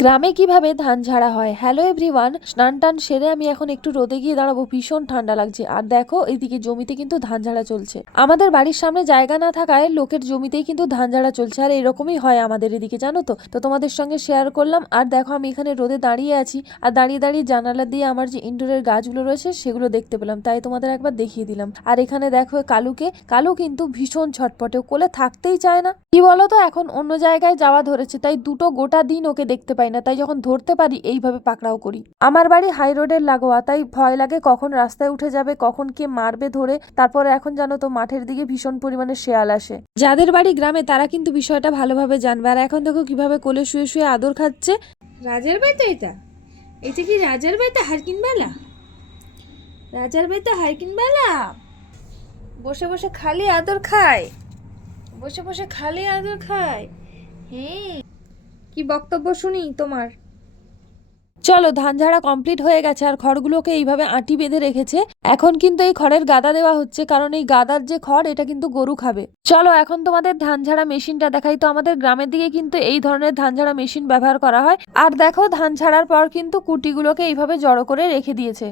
গ্রামে কীভাবে ধান ঝাড়া হয়? হ্যালো এভরিওয়ান স্নান টান সেরে আমি এখন একটু রোদে গিয়ে দাঁড়াবো। ভীষণ ঠান্ডা লাগছে। আর দেখো এইদিকে জমিতে কিন্তু ধান ঝাড়া চলছে। আমাদের বাড়ির সামনে জায়গা না থাকায় লোকের জমিতেই কিন্তু ধান ঝাড়া চলছে। আর এরকমই হয় আমাদের এদিকে, জানো তো? তো তোমাদের সঙ্গে শেয়ার করলাম। আর দেখো, আমি এখানে রোদে দাঁড়িয়ে আছি। আর দাঁড়িয়ে দাঁড়িয়ে জানালা দিয়ে আমার যে ইনডোরের গাছগুলো রয়েছে, সেগুলো দেখতে পেলাম। তাই তোমাদের একবার দেখিয়ে দিলাম। আর এখানে দেখো কালুকে। কালু কিন্তু ভীষণ ছটপটে। কোলে থাকতেই চায় না। কি বলতো এখন অন্য জায়গায় যাওয়া ধরেছে। তাই দুটো গোটা দিন ওকে দেখতে পাই না, তাই যখন ধরতে পারি, এইভাবে পাকড়াও করি। আমার বাড়ি হাই রোডের লাগোয়া, তাই ভয় লাগে কখন রাস্তায় উঠে যাবে, কখন কে মারবে ধরে, তারপরে এখন জানো তো মাঠের দিকে ভীষণ পরিমাণে শেয়াল আসে। যাদের বাড়ি গ্রামে, তারা কিন্তু বিষয়টা ভালোভাবে জানবে। আর এখন দেখো কীভাবে কোলে শুয়ে শুয়ে আদর খাচ্ছে। রাজার বাড়িতে এটা? এটা কি রাজার বাড়িতে হারকিন বেলা? রাজার বাড়িতে হারকিন বেলা? বসে বসে খালি আদর খায়। বসে বসে খালি আদর খায়। হ্যাঁ। কি বক্তব্য শুনি তোমার? চলো ধান ঝাড়া কমপ্লিট হয়ে গেছে আর খড়গুলোকে এইভাবে আঁটি বেঁধে রেখেছে। এখন কিন্তু এই খড়ের গাদা দেওয়া হচ্ছে, কারণ এই গাদার যে খড়, এটা কিন্তু গরু খাবে। চলো, এখন তোমাদের ধান ঝাড়া মেশিনটা দেখাই। তো আমাদের গ্রামের দিকে কিন্তু এই ধরনের ধান ঝাড়া মেশিন ব্যবহার করা হয়। আর দেখো ধান ঝাড়ার পর কিন্তু কুটিগুলোকে এইভাবে জড়ো করে রেখে দিয়েছে।